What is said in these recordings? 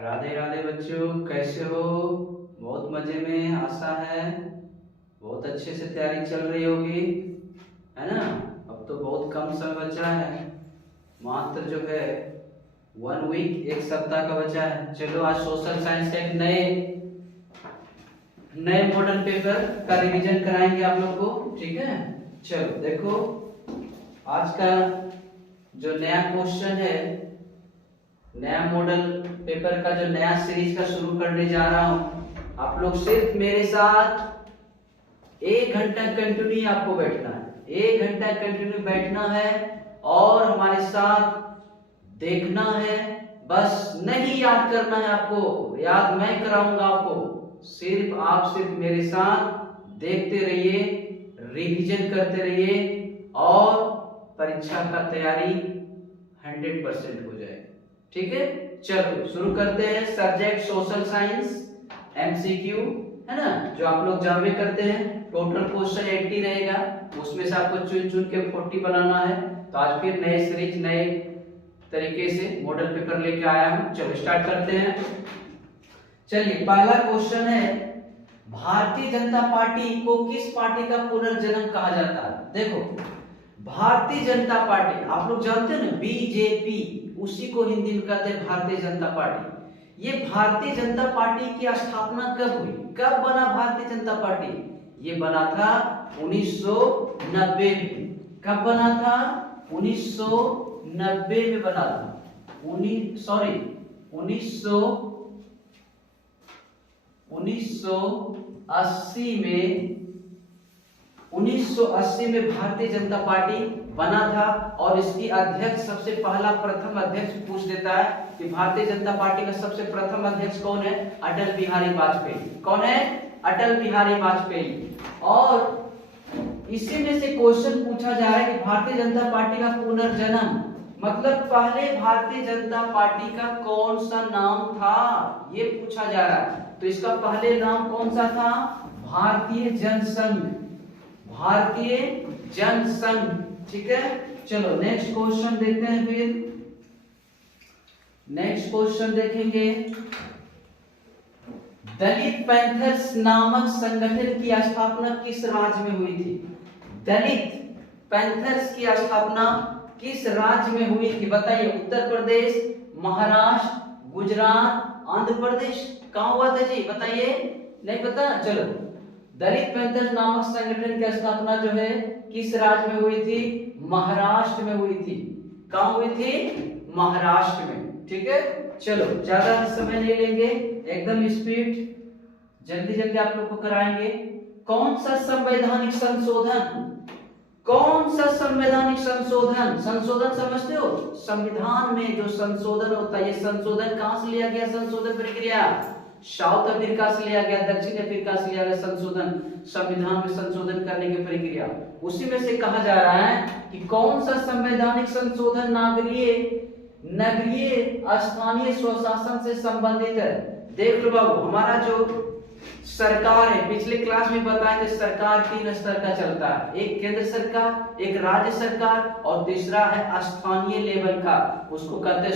राधे राधे बच्चों, कैसे हो? बहुत मजे में, आशा है बहुत अच्छे से तैयारी चल रही होगी, है ना? अब तो बहुत कम समय बचा है, मात्र जो है 1 वीक, एक सप्ताह का बचा है। चलो आज सोशल साइंस का एक नए मॉडल पेपर का रिवीजन कराएंगे आप लोग को, ठीक है? चलो देखो, आज का जो नया क्वेश्चन है, नया मॉडल पेपर का जो नया सीरीज का शुरू करने जा रहा हूं। आप लोग सिर्फ मेरे साथ 1 घंटा कंटिन्यू आपको बैठना है, 1 घंटा कंटिन्यू बैठना है और हमारे साथ देखना है। बस नहीं याद करना है आपको, याद मैं कराऊंगा आपको। सिर्फ मेरे साथ देखते रहिए, रिवीजन करते रहिए और परीक्षा का तैयारी 100% हो जाए, ठीक है? चलो शुरू करते हैं। सब्जेक्ट सोशल साइंस, एमसीक्यू, है ना, जो आप लोग जावे करते हैं। टोटल क्वेश्चन 80 रहेगा, उसमें से आपको चुन चुन के 40 बनाना है। तो आज फिर नए सीरीज, नए तरीके से मॉडल पेपर लेके आया हूं। चलो स्टार्ट करते हैं। चलिए, पहला क्वेश्चन है, भारतीय जनता पार्टी को किस पार्टी का पुनर्जन्म कहा जाता है? देखो, भारतीय जनता पार्टी आप लोग जानते हैं ना, बीजेपी, उसी को हिंदी में कहते हैं भारतीय जनता पार्टी। ये भारतीय जनता पार्टी की स्थापना कब हुई, कब बना भारतीय जनता पार्टी? ये बना था 1990 में। कब बना था? 1990 में बना था। 1980 में भारतीय जनता पार्टी बना था। और इसकी अध्यक्ष, सबसे पहला प्रथम अध्यक्ष पूछ देता है कि भारतीय जनता पार्टी का सबसे प्रथम अध्यक्ष कौन है? अटल बिहारी वाजपेयी। कौन है? अटल बिहारी वाजपेयी। और इसी में से क्वेश्चन पूछा जा रहा है कि भारतीय जनता पार्टी का पुनर्जन्म मतलब पहले भारतीय जनता पार्टी का कौन सा नाम था, ये पूछा जा रहा है। तो इसका पहले नाम कौन सा था? भारतीय जनसंघ, भारतीय जनसंघ, ठीक है? चलो नेक्स्ट क्वेश्चन देखते हैं। फिर नेक्स्ट क्वेश्चन देखेंगे, दलित पैंथर्स नामक संगठन की स्थापना किस राज्य में हुई थी? दलित पैंथर्स की स्थापना किस राज्य में हुई थी? बताइए। उत्तर प्रदेश, महाराष्ट्र, गुजरात, आंध्र प्रदेश। कहां हुआ था जी? बताइए। नहीं पता? चलो, दलित पैंथर्स नामक संगठन की स्थापना जो है किस राज्य में हुई थी? महाराष्ट्र में हुई थी। कहां हुई थी? महाराष्ट्र में, ठीक है? चलो ज्यादा समय नहीं लेंगे, एकदम स्पीड, जल्दी जल्दी आप लोग को कराएंगे। कौन सा संवैधानिक संशोधन, कौन सा संवैधानिक संशोधन, संशोधन समझते हो? संविधान में जो संशोधन होता है, ये संशोधन कहां से लिया गया? संशोधन प्रक्रिया साउथ अफ्रीका से लिया गया, दक्षिण अफ्रीका से लिया गया संशोधन, संविधान में संशोधन करने की प्रक्रिया। उसी में से कहा जा रहा है कि कौन सा संवैधानिक संशोधन नगरीय स्थानीय स्वशासन से संबंधित है। देख लो बाबू, हमारा जो सरकार है, पिछले क्लास में बताया कि सरकार 3 स्तर का चलता है, एक केंद्र सरकार, एक राज्य सरकार और तीसरा है स्थानीय लेवल का, उसको कहते हैं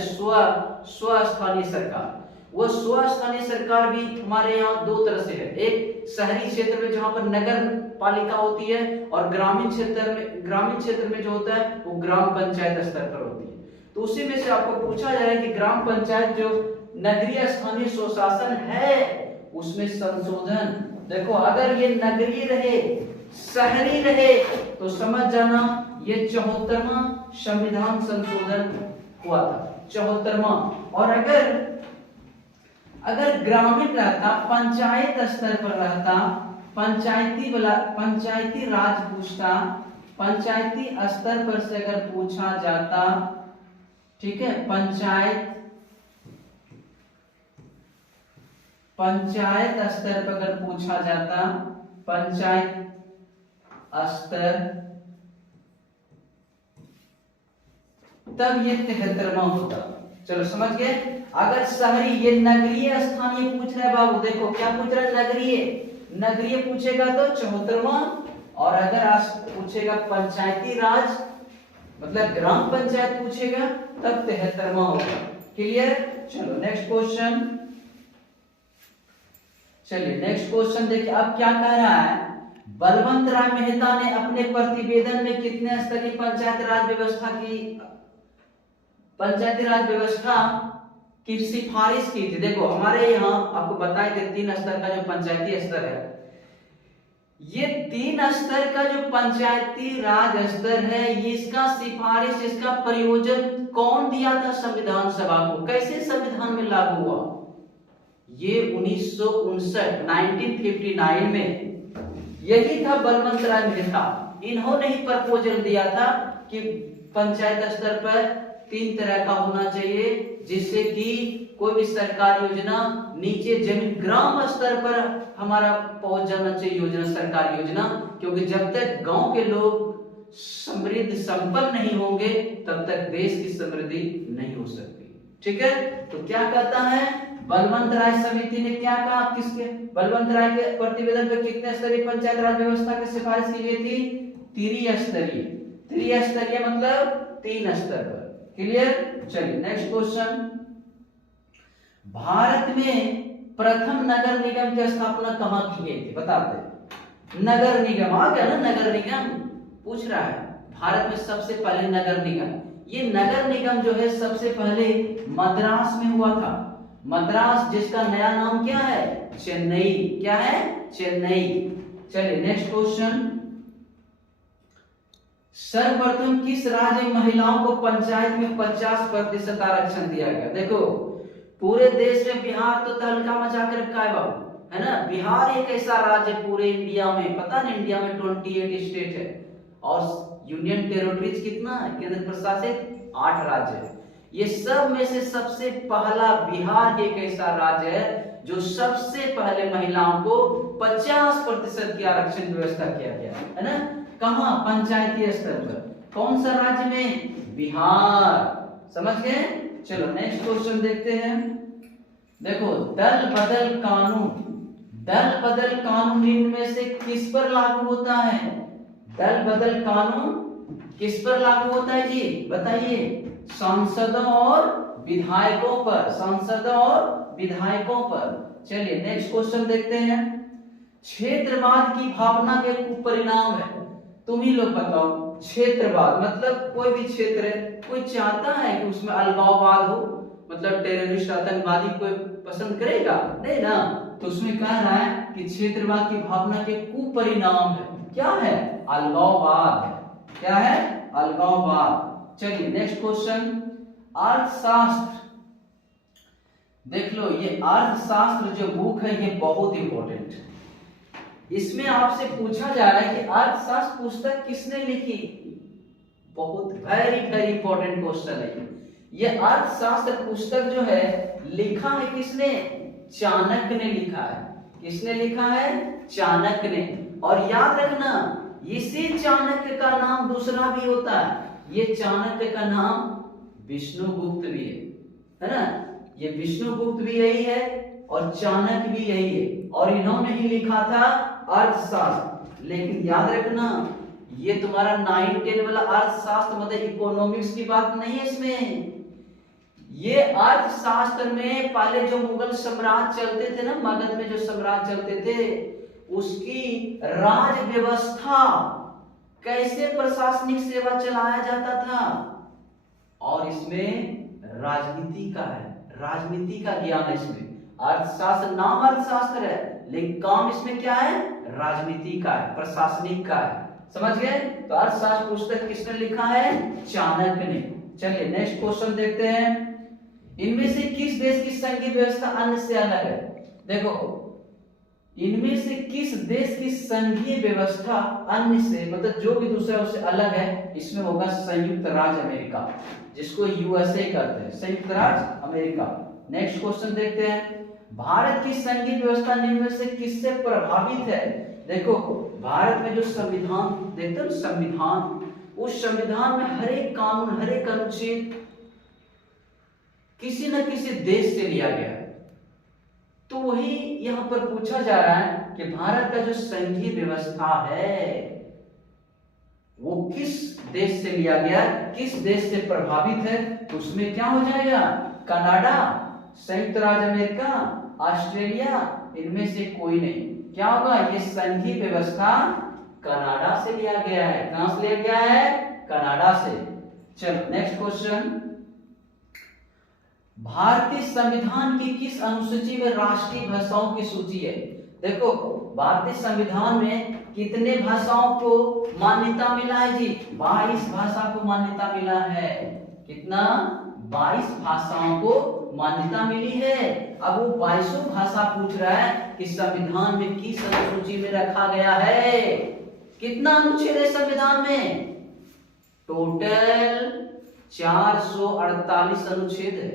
स्व स्थानीय सरकार। वो स्व स्थानीय सरकार भी हमारे यहाँ 2 तरह से है, एक शहरी क्षेत्र में जहाँ पर नगर पालिका होती है, और ग्रामीण क्षेत्र में जो होता है वो ग्राम पंचायत स्तर पर होती है। तो उसी में से आपको पूछा जा रहा है कि ग्राम पंचायत जो नगरीय स्थानीय स्वशासन है, उसमें संशोधन। देखो, अगर ये नगरीय रहे, शहरी रहे, तो समझ जाना ये 74वां संविधान संशोधन हुआ था, 74वां। और अगर ग्रामीण रहता, पंचायत स्तर पर रहता, पंचायती राज पूछता, पंचायती स्तर पर से अगर पूछा जाता, ठीक है, पंचायत स्तर पर अगर पूछा जाता, पंचायत स्तर, तब ये 73वां होता। चलो समझ गए? अगर शहरी, ये नगरीय स्थानीय पूछ रहा है बाबू, देखो क्या पूछ रहा है? नगरीय पूछेगा तो 74वां, और अगर पूछेगा पंचायती राज मतलब ग्राम पंचायत पूछेगा तब 73वां होगा। क्लियर? चलो नेक्स्ट क्वेश्चन, चलिए नेक्स्ट क्वेश्चन देखिए अब क्या कह रहा है। बलवंत राय मेहता ने अपने प्रतिवेदन में कितने स्तरीय पंचायती राज व्यवस्था की सिफारिश की थी? देखो हमारे यहाँ आपको बताए थे 3 स्तर का जो पंचायती स्तर है, ये 3 स्तर का जो पंचायती राज स्तर है, ये इसका सिफारिश, इसका प्रयोजन कौन दिया था संविधान सभा को? कैसे संविधान में लागू हुआ? ये 1959 में यही था बलवंत राय मेहता, इन्होंने ही प्रपोजल दिया था कि पंचायत स्तर पर 3 तरह का होना चाहिए, जिससे कि कोई भी सरकारी योजना नीचे जमीन ग्राम स्तर पर हमारा पहुंच जाना चाहिए योजना, सरकारी योजना, क्योंकि जब तक गांव के लोग समृद्ध संपन्न नहीं होंगे तब तक देश की समृद्धि नहीं हो सकती। ठीक है, तो क्या कहता है बलवंत राय समिति ने क्या कहा? किसके बलवंत राय के प्रतिवेदन पर कितने स्तरीय पंचायत राज व्यवस्था की सिफारिश की गई थी? त्रिस्तरीय। त्रिस्तरीय मतलब 3 स्तर पर। क्लियर? चलिए नेक्स्ट क्वेश्चन, भारत में प्रथम नगर निगम की स्थापना कहां की गई थी? बताते। नगर निगम आ गया ना, नगर निगम पूछ रहा है। भारत में सबसे पहले नगर निगम, ये नगर निगम जो है सबसे पहले मद्रास में हुआ था। मद्रास, जिसका नया नाम क्या है? चेन्नई। क्या है? चेन्नई। चलिए नेक्स्ट क्वेश्चन, सर्वप्रथम किस राज्य में महिलाओं को पंचायत में 50% आरक्षण दिया गया? देखो पूरे देश में बिहार तो तहलका मचा के रखा है बाबू, है ना। बिहार एक ऐसा राज्य पूरे इंडिया में, पता नहीं इंडिया में 28 स्टेट है और यूनियन टेरिटरीज कितना है? केंद्र प्रशासित 8 राज्य है। ये सब में से सबसे पहला बिहार एक ऐसा राज्य है जो सबसे पहले महिलाओं को 50% की आरक्षण की व्यवस्था किया गया है ना। कहां? पंचायती स्तर पर। कौन सा राज्य में? बिहार। समझ गए? चलो नेक्स्ट क्वेश्चन देखते हैं। देखो दल बदल कानून, दल बदल कानून इनमें से किस पर लागू होता है? दल बदल कानून किस पर लागू होता है जी? बताइए। सांसदों और विधायकों पर, सांसदों और विधायकों पर। चलिए नेक्स्ट क्वेश्चन देखते हैं। क्षेत्रवाद की भावना के कुपरिणाम है, तुम ही लोग बताओ। क्षेत्रवाद मतलब कोई भी क्षेत्र है, कोई चाहता है कि उसमें अलगाववाद हो, मतलब टेररिस्ट आतंकवादी कोई पसंद करेगा? नहीं ना। तो उसमें कह रहा है कि क्षेत्रवाद की भावना के कुपरिणाम है। क्या है? अलगाववाद है। क्या है? अलगाववाद। चलिए नेक्स्ट क्वेश्चन, अर्थशास्त्र। देख लो ये अर्थशास्त्र जो बुक है ये बहुत इंपॉर्टेंट है। इसमें आपसे पूछा जा रहा है कि अर्थशास्त्र पुस्तक किसने लिखी? बहुत वेरी वेरी इंपॉर्टेंट क्वेश्चन है ये। अर्थशास्त्र पुस्तक जो है लिखा है किसने? चाणक्य ने लिखा है। किसने लिखा है? चाणक्य ने। और याद रखना इसी चाणक्य का नाम दूसरा भी होता है। ये चाणक्य का नाम विष्णुगुप्त भी है ना। ये विष्णुगुप्त भी यही है और चाणक्य भी यही है, और इन्होंने ही लिखा था अर्थशास्त्र। लेकिन याद रखना ये तुम्हारा 9-10 वाला अर्थशास्त्र मतलब इकोनॉमिक्स की बात नहीं है इसमें। ये अर्थशास्त्र में पहले जो मुगल सम्राट चलते थे ना, मगध में जो सम्राट चलते थे, उसकी राज व्यवस्था, कैसे प्रशासनिक सेवा चलाया जाता था, और इसमें राजनीति का है, राजनीति का ज्ञान है इसमें। अर्थशास्त्र नाम अर्थशास्त्र है लेकिन काम इसमें क्या है? राजनीति का है, प्रशासनिक का है। समझ गए? तो अर्थशास्त्र पुस्तक किसने लिखा है? चाणक्य ने। चलिए नेक्स्ट क्वेश्चन देखते हैं। इनमें से किस देश की संघीय व्यवस्था अन्य से अलग है? देखो इनमें से किस देश की संघीय व्यवस्था अन्य से, मतलब जो भी दूसरा उससे अलग है, इसमें होगा संयुक्त राज्य अमेरिका, जिसको यूएसए कहते हैं, संयुक्त राज्य अमेरिका। नेक्स्ट क्वेश्चन देखते हैं। भारत की संघीय व्यवस्था निम्न में से किससे प्रभावित है? देखो भारत में जो संविधान देखते हो, संविधान, उस संविधान में हर एक कानून, हर एक अनुच्छेद किसी न किसी देश से लिया गया है। तो वही यहां पर पूछा जा रहा है कि भारत का जो संघीय व्यवस्था है वो किस देश से लिया गया, किस देश से प्रभावित है? तो उसमें क्या हो जाएगा? कनाडा, संयुक्त राज्य अमेरिका, ऑस्ट्रेलिया, इनमें से कोई नहीं। क्या होगा? ये संघीय व्यवस्था कनाडा से लिया गया है। कहां से लिया गया है? कनाडा से। चलो नेक्स्ट क्वेश्चन, भारतीय संविधान की किस अनुसूची में राष्ट्रीय भाषाओं की सूची है? देखो भारतीय संविधान में कितने भाषाओं को मान्यता मिला है जी? 22 भाषा को मान्यता मिला है। कितना? 22 भाषाओं को मान्यता मिली है। अब वो 22 भाषा पूछ रहा है कि संविधान में किस अनुसूची में रखा गया है। कितना अनुच्छेद है संविधान में? टोटल 448 अनुच्छेद है।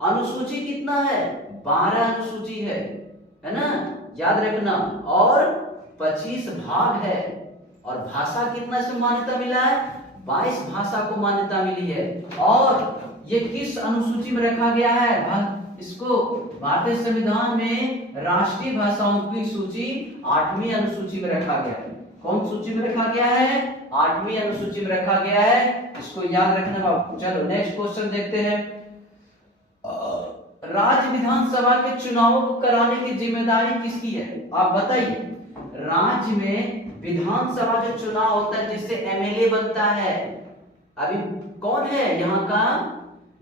अनुसूची कितना है? 12 अनुसूची है ना, याद रखना। और 25 भाग है। और भाषा कितना इसमें मान्यता मिला है? 22 भाषा को मान्यता मिली है। और ये किस अनुसूची में रखा गया है? इसको भारतीय संविधान में राष्ट्रीय भाषाओं की सूची 8वीं अनुसूची में रखा गया है। कौन सूची में रखा गया है? 8वीं अनुसूची में रखा गया है। इसको याद रखना बाबू। चलो नेक्स्ट क्वेश्चन देखते हैं, राज्य विधानसभा के चुनावों को कराने की जिम्मेदारी किसकी है? आप बताइए। राज्य में विधानसभा जो चुनाव होता है जिससे एमएलए बनता है, अभी कौन है यहाँ का?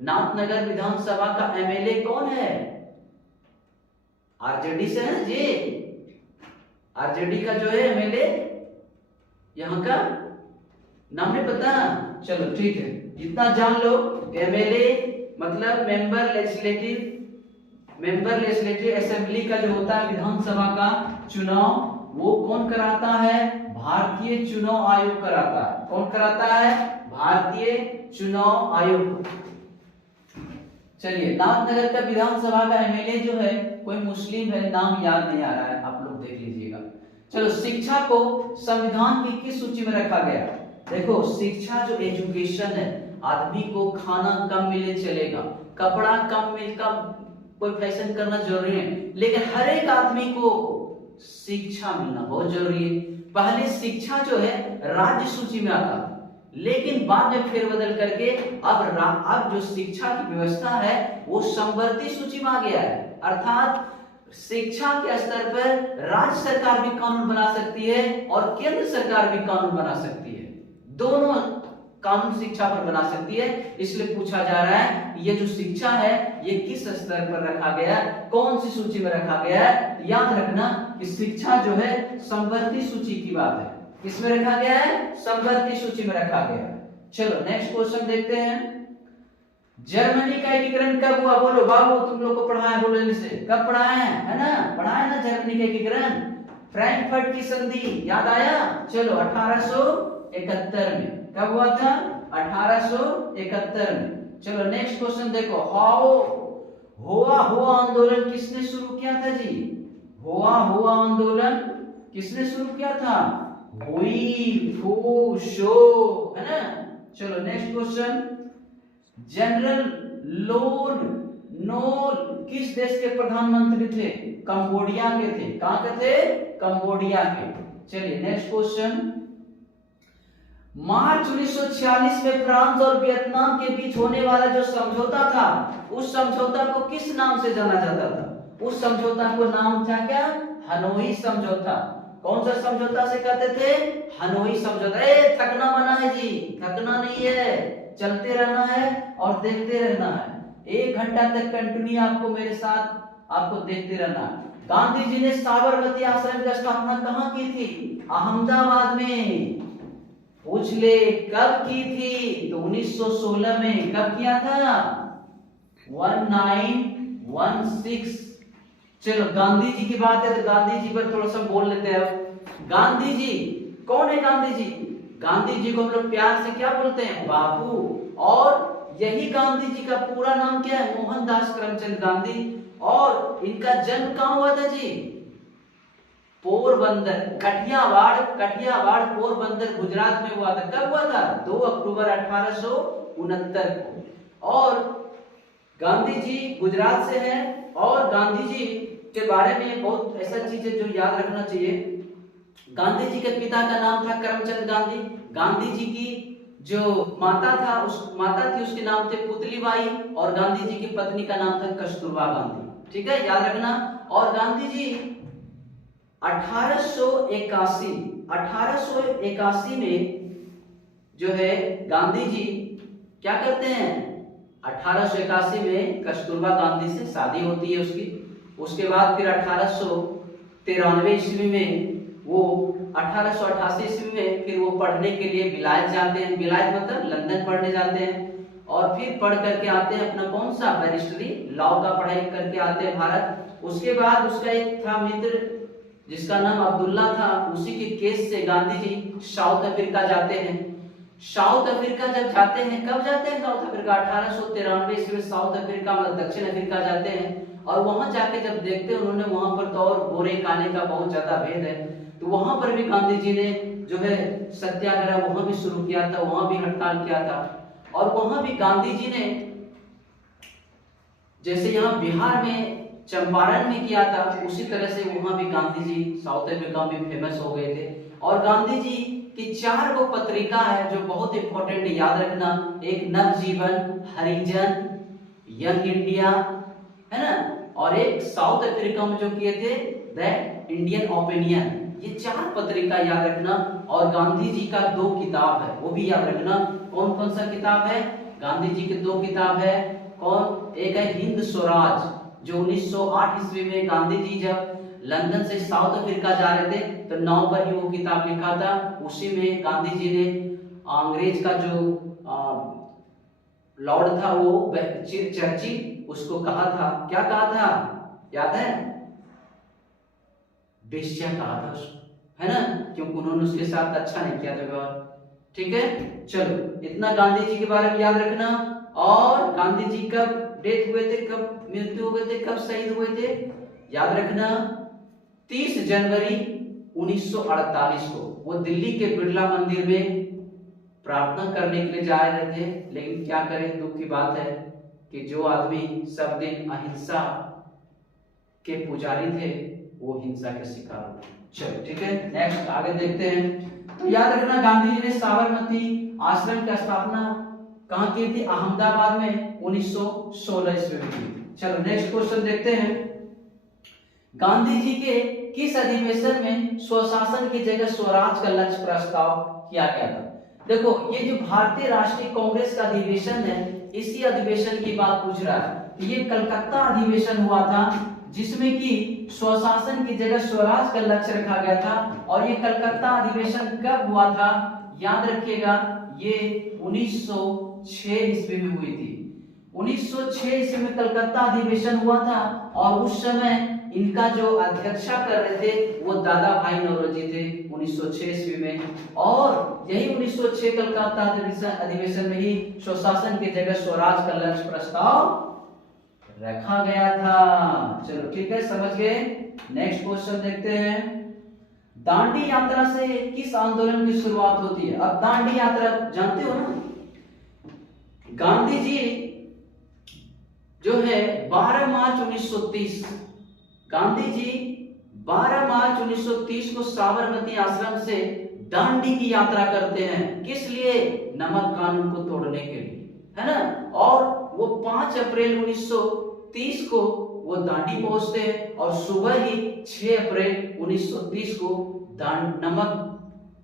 नाथनगर विधानसभा का एमएलए कौन है? आरजेडी से है जी। आरजेडी का जो है एमएलए यहाँ का नाम नहीं पता? चलो ठीक है, इतना जान लो। एमएलए मतलब मेंबर लेजिस्लेटिव असेंबली का जो होता है विधानसभा का चुनाव, वो कौन कराता है? भारतीय चुनाव आयोग कराता है। कौन कराता है? भारतीय चुनाव आयोग। चलिए, नाथनगर का विधानसभा का एमएलए जो है कोई मुस्लिम है, नाम याद नहीं आ रहा है, आप लोग देख लीजिएगा। चलो, शिक्षा को संविधान की किस सूची में रखा गया? देखो, शिक्षा जो एजुकेशन है, आदमी को खाना कम मिले चलेगा, कपड़ा कम मिलकर कोई फैशन करना जरूरी है, लेकिन हर एक आदमी को शिक्षा मिलना बहुत जरूरी है। पहले शिक्षा जो है राज्य सूची में आता, लेकिन बाद में फेरबदल करके अब जो शिक्षा की व्यवस्था है वो संवर्ती सूची में आ गया है। अर्थात शिक्षा के स्तर पर राज्य सरकार भी कानून बना सकती है और केंद्र सरकार भी कानून बना सकती है। दोनों कानून शिक्षा पर बना सकती है। इसलिए पूछा जा रहा है ये जो शिक्षा है ये किस स्तर पर रखा गया है, कौन सी सूची में रखा गया है? याद रखना कि शिक्षा जो है संवर्ती सूची की बात है। किसमें रखा गया है? संवर्ती सूची में रखा गया है। चलो नेक्स्ट क्वेश्चन देखते हैं, जर्मनी का एकीकरण कब हुआ? बोलो बाबू, तुम लोग को पढ़ाया, बोलो इनसे, कब पढ़ाया है ना? पढ़ाया ना जर्मनी का एकीकरण? फ्रैंकफर्ट की संधि याद आया? चलो 1871 में। कब हुआ था? 1871 में। चलो नेक्स्ट क्वेश्चन देखो, हुआ आंदोलन किसने शुरू किया था जी? हुआ आंदोलन किसने शुरू किया था? हुई फू शो, है ना? चलो नेक्स्ट क्वेश्चन, जनरल लोन नोल किस देश के प्रधानमंत्री थे? कंबोडिया के थे। कहां के थे? कंबोडिया के। चलिए नेक्स्ट क्वेश्चन, मार्च 1946 में फ्रांस और वियतनाम के बीच होने वाला जो समझौता था, उस समझौता को किस नाम से जाना जाता था? उस समझौता को नाम था क्या? हनोई समझौता। कौन सा समझौता से कहते थे? हनोई समझौता। थकना मना है जी, थकना नहीं है, चलते रहना है और देखते रहना है। 1 घंटा तक कंटिन्यू आपको मेरे साथ आपको देखते रहना है। गांधी जी ने साबरमती आश्रम की स्थापना कहां की थी? अहमदाबाद में। पूछ ले कब की थी? तो 1916 में। कब किया था? 1916। चलो गांधी जी की बात है तो गांधी जी पर थोड़ा सा बोल लेते हैं। गांधी जी कौन है? गांधी जी, गांधी जी को हम लोग प्यार से क्या बोलते हैं? बापू। और यही गांधी जी का पूरा नाम क्या है? मोहनदास करमचंद गांधी। और इनका जन्म कहां हुआ था जी? पोरबंदर, कठियावाड़ पोरबंदर गुजरात में हुआ था। कब हुआ था? 2 अक्टूबर 1869 को। और गांधी जी गुजरात से हैं और गांधी जी के बारे में बहुत ऐसा चीज है जो याद रखना चाहिए। गांधी जी के पिता का नाम था करमचंद गांधी। गांधी जी की जो माता था उस माता थी उसके नाम थे पुतलीबाई और गांधी जी की पत्नी का नाम था कस्तूरबा गांधी। ठीक है, याद रखना। और गांधी जी 1881 में जो है गांधी जी क्या करते हैं, 1881 में कस्तूरबा गांधी से शादी होती है उसकी। उसके बाद फिर 1893 ईस्वी में वो 1888 ईस्वी में फिर वो पढ़ने के लिए विलायत जाते हैं। विलायत मतलब लंदन पढ़ने जाते हैं और फिर पढ़ करके आते हैं अपना कौन सा बैरिस्टरी लॉ का पढ़ाई करके आते हैं भारत। उसके बाद उसका एक था मित्र जिसका नाम अब्दुल्ला था, उसी के केस से गांधी जी साउथ अफ्रीका जाते हैं। साउथ अफ्रीका जब जाते हैं, कब जाते हैं साउथ अफ्रीका, 1893 ईस्वी में साउथ अफ्रीका मतलब दक्षिण अफ्रीका जाते हैं। और वहां जाके जब देखते हैं उन्होंने वहां पर तो और गोरे काले का बहुत ज्यादा भेद है, तो वहां पर भी गांधी जी ने जो है सत्याग्रह वहां भी शुरू किया था, वहां भी हड़ताल किया था। और वहां भी गांधी जी ने जैसे यहाँ बिहार में चंपारण में किया था, उसी तरह से वहां भी गांधी जी साउथ अफ्रीका में फेमस हो गए थे। और गांधी जी की 4 वो पत्रिका है जो बहुत इंपॉर्टेंट है, याद रखना। एक नवजीवन, हरिजन, यंग इंडिया, है ना, और एक साउथ अफ्रीका में जो किए थे द इंडियन ओपिनियन। ये 4 पत्रिका याद रखना। और गांधी जी का 2 किताब है, वो भी याद रखना। कौन कौन सा किताब है, गांधी जी के 2 किताब है। कौन, एक है हिंद स्वराज जो 1908 ईस्वी में गांधी जी जब लंदन से साउथ अफ्रीका जा रहे थे तो नाव पर ही वो किताब लिखा था। उसी में गांधी जी ने अंग्रेज का जो लॉर्ड था वो चर्चिल, उसको कहा था, क्या कहा था याद है, बेश्या कहा था उसको, है ना, क्योंकि उन्होंने उसके साथ अच्छा नहीं किया था व्यवहार। ठीक है, चलो इतना गांधी जी के बारे में याद रखना। और गांधी जी कब डेथ हुए थे, कब मृत्यु हो गए थे, कब शहीद हुए थे, याद रखना 30 जनवरी 1948 को वो दिल्ली के बिरला मंदिर में प्रार्थना करने के लिए जा रहे थे। लेकिन क्या करें, दुख की बात है कि जो आदमी सब दिन अहिंसा के पुजारी थे वो हिंसा के शिकार हो गए। चलो ठीक है, नेक्स्ट आगे देखते हैं। तो याद रखना गांधी जी ने साबरमती आश्रम की स्थापना कहां की थी, अहमदाबाद में 1916 ईस्वी में की। चलो नेक्स्ट क्वेश्चन देखते हैं। गांधी जी के किस अधिवेशन में स्वशासन की जगह स्वराज का लक्ष्य प्रस्ताव किया गया था। देखो ये जो भारतीय राष्ट्रीय कांग्रेस का अधिवेशन है, इसी अधिवेशन की बात पूछ रहा है। ये कलकत्ता अधिवेशन हुआ था जिसमें कि स्वशासन की जगह स्वराज का लक्ष्य रखा गया था। और ये कलकत्ता अधिवेशन कब हुआ था, याद रखिएगा, ये 1906 ईस्वी में हुई थी। 1906 ईस्वी में कलकत्ता अधिवेशन हुआ था और उस समय इनका जो अध्यक्षता कर रहे थे वो दादा भाई नौरोजी थे 1906 ईस्वी में। और यही 1906 कलकत्ता अधिवेशन में ही स्वशासन की जगह स्वराज का लक्ष्य प्रस्ताव रखा गया था। चलो ठीक है, समझ गए। नेक्स्ट क्वेश्चन देखते हैं। दांडी यात्रा से किस आंदोलन की शुरुआत होती है। अब दांडी यात्रा जानते हो ना, गांधी जी जो है 12 मार्च 1930, गांधी जी 12 मार्च 1930 को साबरमती आश्रम से दांडी की यात्रा करते हैं। किस लिए, नमक कानून को तोड़ने के लिए, है ना। और वो 5 अप्रैल 1930 को वो दांडी पहुंचते हैं और सुबह ही 6 अप्रैल 1930 को नमक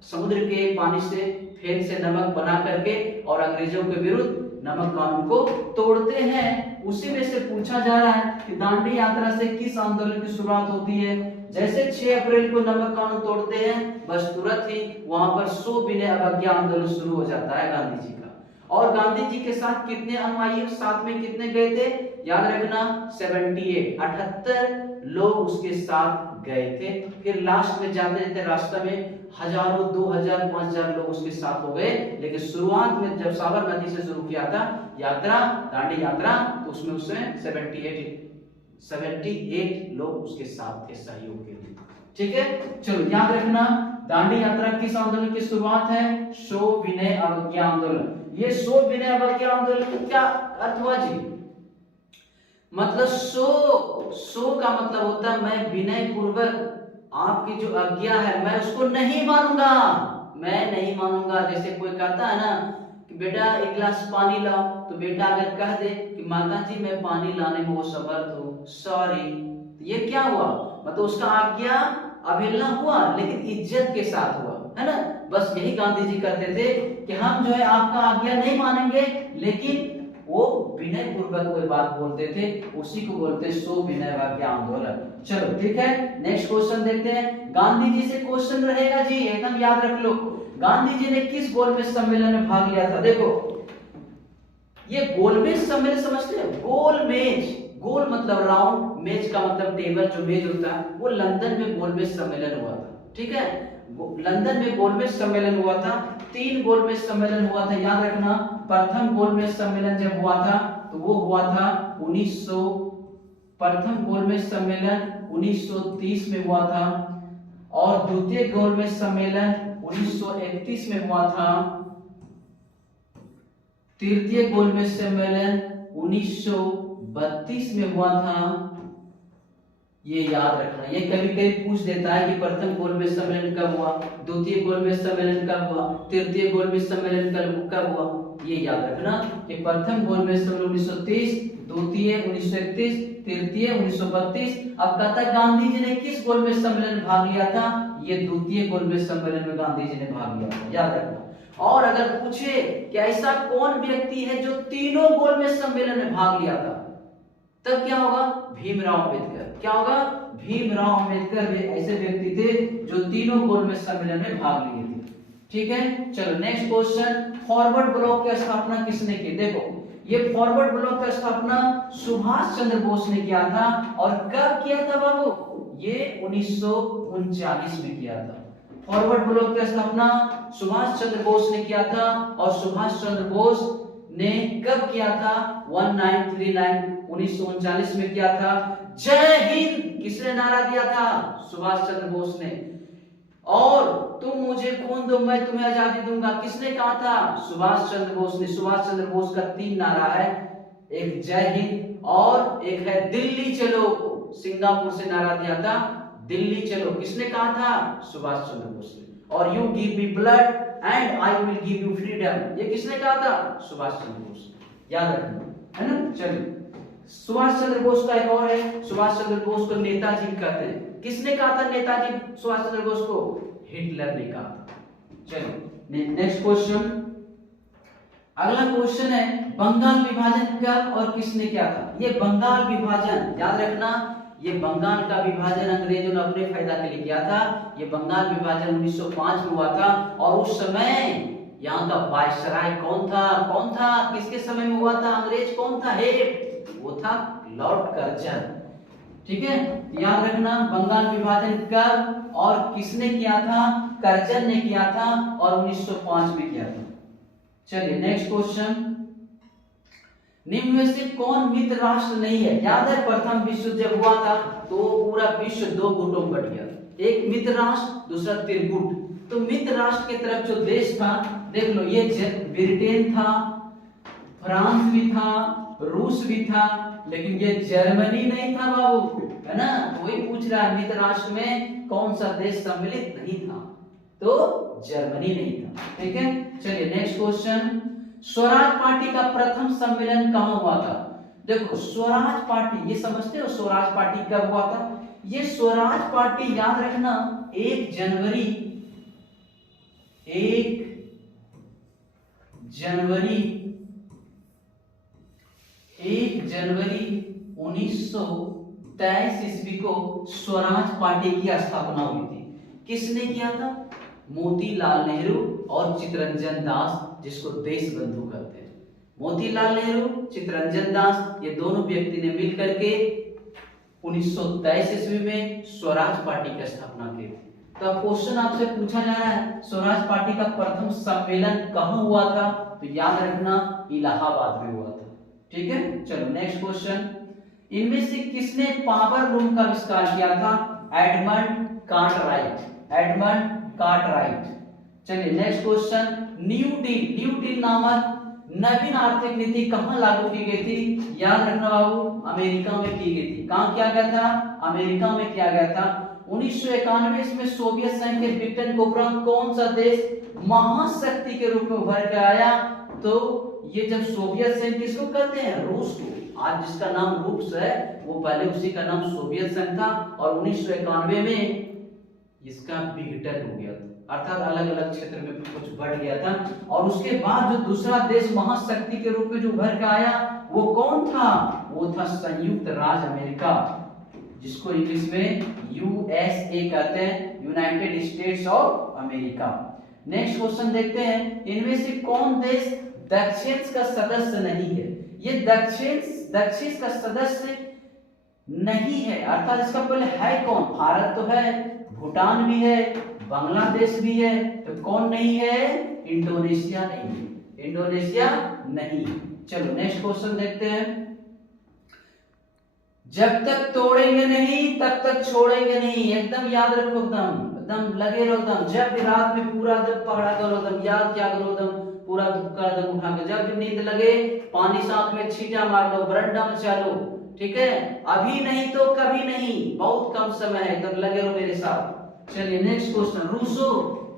समुद्र के पानी से फेन से नमक बना करके और अंग्रेजों के विरुद्ध नमक कानून को तोड़ते हैं। उसी में से पूछा जा रहा है कि दांडी यात्रा से किस आंदोलन की शुरुआत होती है। जैसे 6 अप्रैल को नमक कानून तोड़ते हैं, बस तुरंत ही वहां पर सो विनय अवज्ञा आंदोलन शुरू हो जाता है गांधी जी का। और गांधी जी के साथ कितने अनुयायी साथ में कितने गए थे, याद रखना 78 लोग उसके साथ गए थे। फिर लास्ट में जाते जाते रास्ते में हजारों 2000 5000 लोग उसके साथ हो गए। लेकिन शुरुआत में जब साबरमती से शुरू किया था यात्रा, दांडी यात्रा, तो उसमें 78 लोग उसके साथ थे सहयोग के लिए। ठीक है, चलो याद रखना दांडी यात्रा किस आंदोलन की शुरुआत है, सो विनय अवज्ञा आंदोलन। ये सो विनय अवज्ञा आंदोलन का क्या अर्थ हुआ जी, मतलब सो का मतलब होता है मैं विनय पूर्वक आपकी जो आज्ञा है मैं उसको नहीं मानूंगा, मैं नहीं मानूंगा। जैसे कोई कहता है ना कि बेटा एक गिलास पानी लाओ, तो बेटा अगर कह दे कि माता जी मैं पानी लाने में असमर्थ हूँ, सॉरी, तो ये क्या हुआ, मतलब उसका आज्ञा अवहेलना हुआ, लेकिन इज्जत के साथ हुआ, है ना। बस यही गांधी जी कहते थे कि हम जो है आपका आज्ञा नहीं मानेंगे, लेकिन वो विनय पूर्वक कोई बात बोलते थे, उसी को बोलते सो विनय वाक्य आंदोलन। चलो ठीक है, नेक्स्ट क्वेश्चन देखते हैं। गांधी जी से क्वेश्चन रहेगा जी, एकदम याद रख लो, गांधी जी ने किस गोलमेज सम्मेलन में भाग लिया था। देखो ये गोलमेज सम्मेलन समझते हैं, गोलमेज, गोल मतलब राउंड, मेज का मतलब टेबल, जो मेज होता है, वो लंदन में गोलमेज सम्मेलन हुआ था। ठीक है, लंदन में गोलमेज सम्मेलन हुआ था, 3 गोलमेज सम्मेलन हुआ था, याद रखना। प्रथम गोलमेज सम्मेलन जब हुआ था तो वो हुआ था 1900, प्रथम गोलमेज सम्मेलन 1930 में हुआ था, और द्वितीय गोलमेज सम्मेलन 1931 में हुआ था, तृतीय गोलमेज सम्मेलन 1932 में हुआ था। ये याद रखना, ये कभी कभी पूछ देता है कि प्रथम गोलमेज सम्मेलन कब हुआ, द्वितीय गोलमेज सम्मेलन कब हुआ, तृतीय गोलमेज सम्मेलन कब हुआ। ये याद रखना कि प्रथम गोलमेज सम्मेलन 1930, द्वितीय 1931, तृतीय 1932। अब कहता है गांधी जी ने किस गोलमेज सम्मेलन में भाग लिया था, ये द्वितीय गोलमेज सम्मेलन में गांधी जी ने भाग लिया था, याद रखना। और अगर पूछे कि ऐसा कौन व्यक्ति है जो तीनों गोलमेज सम्मेलन में भाग लिया था, तब क्या होगा, भीमराव अम्बेडकर। क्या होगा, भीमराव अम्बेडकर भी ऐसे व्यक्ति थे जो तीनों गोलमेज सम्मेलन में भाग लिए थे। ठीक है, चलो नेक्स्ट क्वेश्चन, फॉरवर्ड ब्लॉक की स्थापना किसने की। देखो ये फॉरवर्ड ब्लॉक की स्थापना सुभाष चंद्र बोस ने किया था, और कब किया था बाबू, ये 1939 में किया था। फॉरवर्ड ब्लॉक की स्थापना सुभाष चंद्र बोस ने किया था, और सुभाष चंद्र बोस ने कब किया था, 1939 में किया था। जय हिंद किसने नारा दिया था, सुभाष चंद्र बोस ने। और तुम मुझे खून दो मैं तुम्हें आजादी दूंगा, किसने कहा था, सुभाष चंद्र बोस ने। सुभाष चंद्र बोस का 3 नारा है, एक जय हिंद और एक है दिल्ली चलो, सिंगापुर से नारा दिया था दिल्ली चलो, किसने कहा था, सुभाष चंद्र बोस ने। और you give me blood and I will give you freedom, ये किसने कहा था, सुभाष चंद्र बोस, याद रखना, है ना। चलिए सुभाष चंद्र बोस का एक और है, सुभाष चंद्र बोस को नेताजी कहते हैं, किसने कहा था नेताजी सुभाष चंद्र बोस को, हिटलर ने कहा था। चलिए नेक्स्ट क्वेश्चन, अगला क्वेश्चन है बंगाल विभाजन कब और किसने किया था। ये बंगाल विभाजन याद रखना, ये बंगाल का विभाजन अंग्रेजों ने अपने फायदा के लिए किया था। ये बंगाल विभाजन 1905 में हुआ था, और उस समय यहाँ का वायसराय कौन था, किसके समय में हुआ था, अंग्रेज कौन था, हेड, वो था लॉर्ड कर्जन। ठीक है, याद रखना बंगाल विभाजन कब और किसने किया था, कर्जन ने किया था, और 1905 में किया था। चलिए नेक्स्ट क्वेश्चन, निम्न में से कौन मित्र राष्ट्र नहीं है। याद है प्रथम विश्व युद्ध जब हुआ था तो पूरा विश्व 2 गुटों में बट गया, एक मित्र राष्ट्र दूसरा त्रिगुट। तो मित्र राष्ट्र की तरफ जो देश था, देख लो, ये ब्रिटेन था, फ्रांस भी था, रूस भी था, लेकिन ये जर्मनी नहीं था बाबू, है ना। वही पूछ रहा है मित्र राष्ट्र में कौन सा देश सम्मिलित नहीं था, तो जर्मनी नहीं था। ठीक है, चलिए नेक्स्ट क्वेश्चन, स्वराज पार्टी का प्रथम सम्मेलन कहां हुआ था। देखो स्वराज पार्टी, ये समझते हो स्वराज पार्टी कब हुआ था। ये स्वराज पार्टी याद रखना 1 जनवरी 1923 ईस्वी को स्वराज पार्टी की स्थापना हुई थी। किसने किया था, मोतीलाल नेहरू और चित्तरंजन दास, जिसको देश बंधु कहते हैं। मोतीलाल नेहरू, चित्तरंजन दास, ये दोनों व्यक्ति ने मिलकर के 1923 ईस्वी में स्वराज पार्टी की स्थापना की। तो क्वेश्चन आपसे पूछा जा रहा है स्वराज पार्टी का प्रथम सम्मेलन कहां हुआ था, तो याद रखना इलाहाबाद में हुआ था। ठीक है, चलो नेक्स्ट क्वेश्चन, इनमें से किसने पावर लूम का आविष्कार किया था। Edmund Cartwright. चलिए नेक्स्ट क्वेश्चन, न्यू डील नामक नवीन आर्थिक नीति कहां लागू की गई थी। याद रखना बाबू, अमेरिका में की गई थी। कहां किया गया था, अमेरिका में किया गया था। 1991 में सोवियत संघ के ब्रिटेन को उपरांत कौन सा देश महाशक्ति के रूप में उभर कर आया, तो ये जब सोवियत संघ किसको कहते हैं, रूस को, आज जिसका नाम रूस है वो पहले उसी का नाम सोवियत संघ था और 1991 में इसका विघटन हो गया था, अर्थात अलग अलग क्षेत्र में कुछ बढ़ गया था। और उसके बाद जो दूसरा देश महाशक्ति के रूप में जो उभर के आया वो कौन था, वो था संयुक्त राज्य अमेरिका, जिसको इंग्लिश में यूएसए कहते हैं, United states of America. Next question देखते हैं, इनमें से कौन देश दक्षिण का सदस्य नहीं है। ये दक्षिण का सदस्य नहीं है, अर्थात इसका पहले है कौन, भारत तो है, भूटान भी है, बांग्लादेश भी है, तो कौन नहीं है, इंडोनेशिया नहीं है, इंडोनेशिया नहीं। चलो नेक्स्ट क्वेश्चन देखते हैं, जब तक तोड़ेंगे नहीं तब तक छोड़ेंगे नहीं, एकदम याद रखो, एकदम लगे रहो, एकदम जब भी रात में पूरा दम पकड़ा करो, एकदम याद क्या करो, एकदम पूरा कदम उठा के, जब भी नींद लगे पानी साथ में छींटा मार लो, बरंडा में चलो, ठीक है, अभी नहीं तो कभी नहीं, बहुत कम समय है, एकदम लगे रहो मेरे साथ। चलिए नेक्स्ट क्वेश्चन, रूसो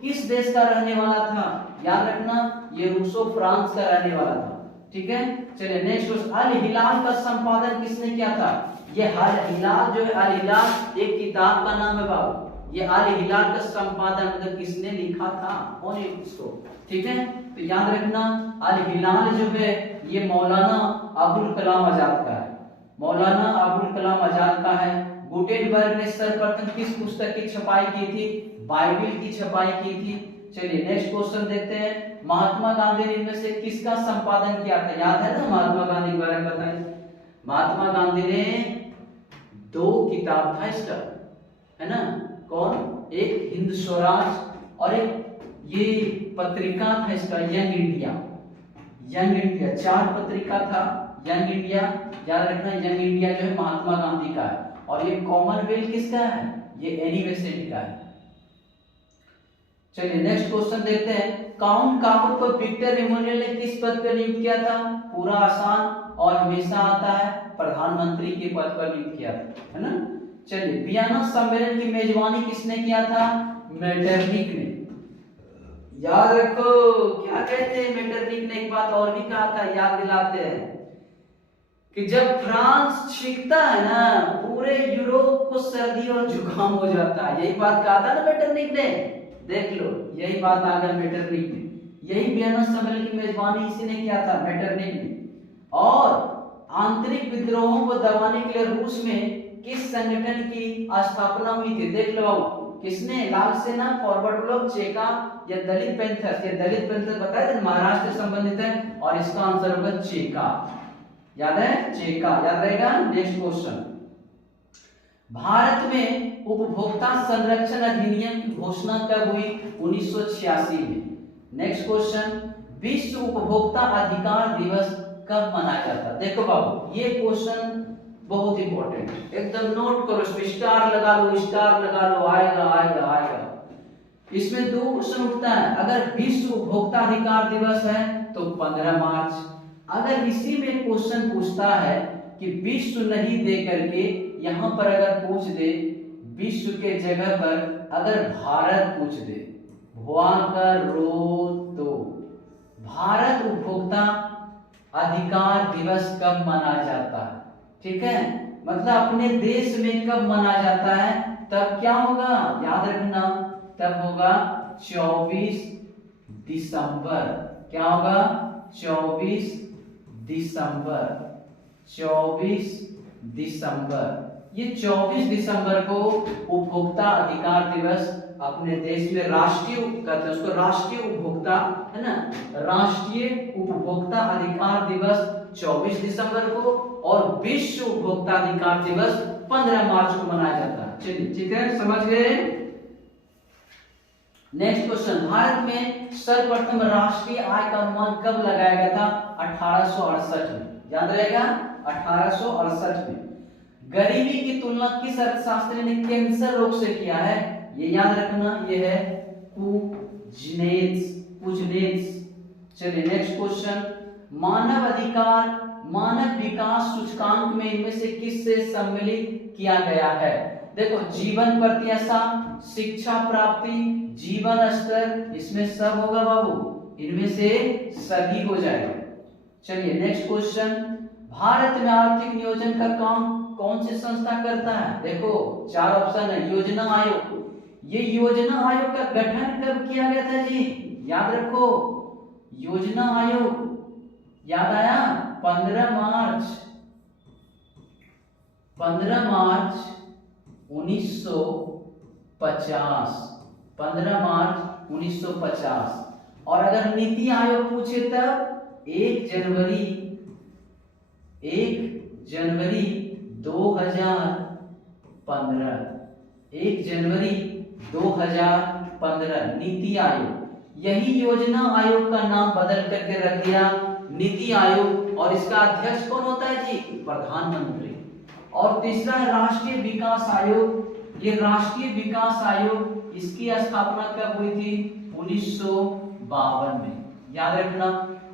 किस देश का रहने वाला था, याद रखना ये रूसो फ्रांस का रहने वाला था, ठीक है। चलिए नेक्स्ट क्वेश्चन, अल हिलाल का संपादन किसने किया था। ये अल हिलाल जो है, अल हिलाल एक किताब का नाम है बाबू, ये अल हिलाल का संपादन मतलब किसने लिखा था, कौन है इसको, ठीक है। तो याद रखना अल हिलाल जो है ये मौलाना अबुल कलाम आजाद का है, मौलाना अबुल कलाम आजाद का है। गुटेनबर्ग ने सर्वप्रथम किस पुस्तक की छपाई की थी, बाइबिल की छपाई की थी। चलिए नेक्स्ट क्वेश्चन देखते हैं, महात्मा गांधी ने इनमें से किसका संपादन किया था, याद है ना महात्मा गांधी के बारे में बताएं। महात्मा गांधी ने 2 किताब था इसका, है ना, कौन, एक हिंद स्वराज और एक ये पत्रिका था इसका यंग इंडिया, यंग इंडिया 4 पत्रिका था यंग इंडिया, याद रखना यंग इंडिया जो है महात्मा गांधी का है, और ये कॉमनवेल्थ किसका है, ये एनी बेसेंट का है। चलिए नेक्स्ट क्वेश्चन देखते हैं, काउंट काबूल को विक्टर मेमोरियल ने किस पद पर नियुक्त किया था, पूरा आसान और हमेशा आता है, प्रधानमंत्री के पद पर नियुक्त किया था, है ना। चलिए वियना सम्मेलन की मेजबानी किसने किया था, मेटरनिक ने, याद रखो क्या कहते हैं मेटरनिक ने, एक बात और भी कहा था, याद दिलाते हैं कि जब फ्रांस छींकता है ना पूरे यूरोप को सर्दी और जुकाम हो जाता है, यही बात कहा था ना मेटरनिक ने, देख लो यही बात आ गया मेटरनिक ने, यही वियना सम्मेलन की मेजबानी इसी ने किया था मेटरनिक ने। और आंतरिक विद्रोहों को दबाने के लिए रूस में किस संगठन की स्थापना हुई थी, देख लो किसने, लाल सेना, फॉरवर्ड ब्लॉक, चेका या दलित पैंथर्स। ये दलित पैंथर्स बताया था महाराष्ट्र से संबंधित है और इसका आंसर होगा चेका, याद है चेका, याद रहेगा। नेक्स्ट क्वेश्चन, भारत में उपभोक्ता संरक्षण अधिनियम की घोषणा कब हुई, 1986 में। नेक्स्ट क्वेश्चन, विश्व उपभोक्ता अधिकार दिवस कब मनाया जाता है, देखो बाबू ये क्वेश्चन बहुत इंपॉर्टेंट, एकदम नोट करो, इसमें स्टार लगा लो, स्टार लगा लो, आएगा आएगा आएगा। इसमें 2 क्वेश्चन उठता है, अगर विश्व उपभोक्ता अधिकार दिवस है तो 15 मार्च, अगर इसी में क्वेश्चन पूछता है कि विश्व नहीं दे करके यहां पर अगर पूछ दे विश्व के जगह पर अगर भारत पूछ दे, भुआ कर रो, तो भारत उपभोक्ता अधिकार दिवस कब मनाया जाता है, ठीक है, मतलब अपने देश में कब मनाया जाता है, तब क्या होगा, याद रखना तब होगा 24 दिसंबर, क्या होगा 24 दिसंबर, 24 दिसंबर। ये 24 दिसंबर को उपभोक्ता अधिकार दिवस अपने देश में राष्ट्रीय कहते हैं उसको, राष्ट्रीय उपभोक्ता, है ना, राष्ट्रीय उपभोक्ता अधिकार दिवस 24 दिसंबर को और विश्व उपभोक्ता अधिकार दिवस 15 मार्च को मनाया जाता है। चलिए ठीक है, समझ गए। नेक्स्ट क्वेश्चन, भारत में सर्वप्रथम राष्ट्रीय आय का अनुमान कब लगाया गया था, 1868 में, याद रहेगा 1868 में। गरीबी की तुलना किस अर्थशास्त्री ने कैंसर रोग से किया है, ये याद रखना, ये है कुजनेट्स। चलिए नेक्स्ट क्वेश्चन, मानव अधिकार मानव विकास सूचकांक में इनमें से किससे सम्मिलित किया गया है, देखो जीवन प्रत्याशा, शिक्षा प्राप्ति, जीवन स्तर, इसमें सब होगा बाबू, इनमें से सभी हो जाएगा। चलिए नेक्स्ट क्वेश्चन, भारत में आर्थिक नियोजन का काम कौन सी संस्था करता है? देखो 4 ऑप्शन है। योजना आयोग, ये योजना आयोग का गठन कब किया गया था जी? याद रखो, योजना आयोग याद आया? 15 मार्च 1950, 15 मार्च 1950। और अगर नीति आयोग पूछे तब 1 जनवरी 2015, 1 जनवरी 2015 नीति आयोग। यही योजना आयोग का नाम बदल करके रख दिया नीति आयोग। और इसका अध्यक्ष कौन होता है जी? प्रधानमंत्री। और तीसरा है राष्ट्रीय विकास आयोग। ये राष्ट्रीय विकास आयोग, इसकी स्थापना कब हुई थी? 1952 में। याद रखना।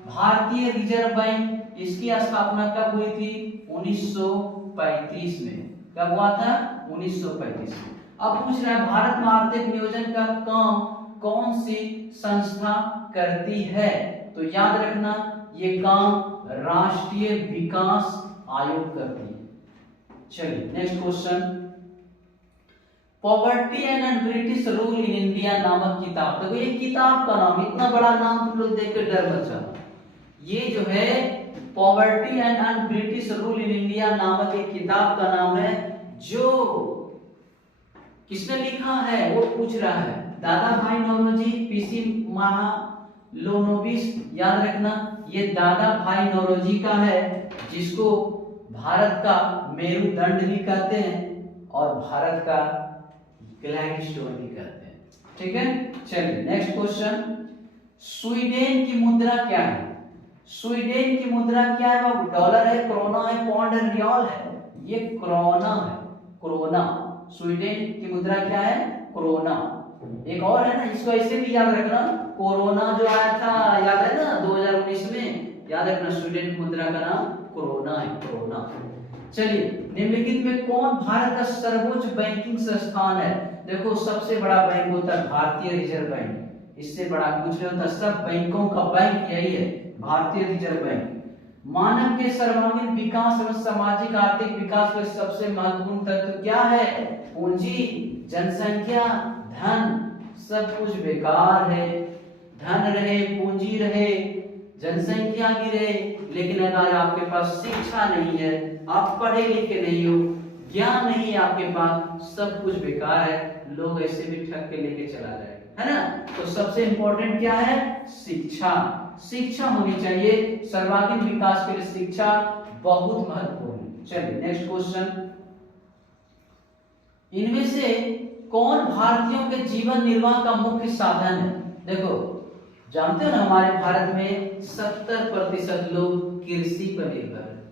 भारतीय रिजर्व बैंक, इसकी स्थापना कब हुई थी? 1935 में। कब हुआ था? 1935 में। अब पूछ रहा है भारत में आर्थिक नियोजन का काम कौन सी संस्था करती है? तो याद रखना, ये काम राष्ट्रीय विकास आयोग करती है। चलिए next question, poverty and British rule in India नामक किताब। देखो ये किताब का नाम, इतना बड़ा नाम तुम लोग देख के डर मचा। ये जो है poverty and British rule in India नामक एक किताब का नाम है। जो किसने लिखा है वो पूछ रहा है। दादा भाई नौरोजी, पीसी महालोनोबिस। याद रखना, ये दादा भाई नौरोजी का है, जिसको भारत का मेरुदंड भी कहते हैं और भारत का ग्लैडस्टोन भी कहते हैं। ठीक है, चलिए नेक्स्ट क्वेश्चन, स्वीडन की मुद्रा क्या है? स्वीडन की मुद्रा क्या है बाबू? डॉलर है, क्रोना है, पौंड है, रियाल है? ये क्रोना है, क्रोना। स्वीडन की मुद्रा क्या है? क्रोना। एक और है ना, इसको ऐसे भी याद रखना, कोरोना जो आया था याद है ना 2019 में, याद रखना स्वीडन की मुद्रा का नाम क्रोना है, क्रोना। चलिए, निम्नलिखित में कौन भारत का सर्वोच्च बैंकिंग संस्थान है? देखो सबसे बड़ा बैंक होता है भारतीय रिजर्व बैंक, इससे बड़ा कुछ नहीं होता। सब बैंकों का बैंक यही है, भारतीय रिजर्व बैंक। मानव के सर्वांगीण विकास एवं सामाजिक आर्थिक विकास का सबसे महत्वपूर्ण तत्व क्या है? पूंजी, जनसंख्या, धन। सब कुछ बेकार है। धन रहे, पूंजी रहे, जनसंख्या भी रहे, लेकिन अगर आपके पास शिक्षा नहीं है, आप पढ़े लिखे नहीं हो, ज्ञान नहीं है आपके पास, सब कुछ बेकार है। लोग ऐसे भी ठग के लेके चला जाएगा, है ना। तो सबसे इंपॉर्टेंट क्या है? शिक्षा। शिक्षा होनी चाहिए। सर्वांगीण विकास के लिए शिक्षा बहुत महत्वपूर्ण है। चलिए नेक्स्ट क्वेश्चन, इनमें से कौन भारतीयों के जीवन निर्वाह का मुख्य साधन है? देखो जानते हो ना, हमारे भारत में 70% लोग कृषि पर निर्भर है।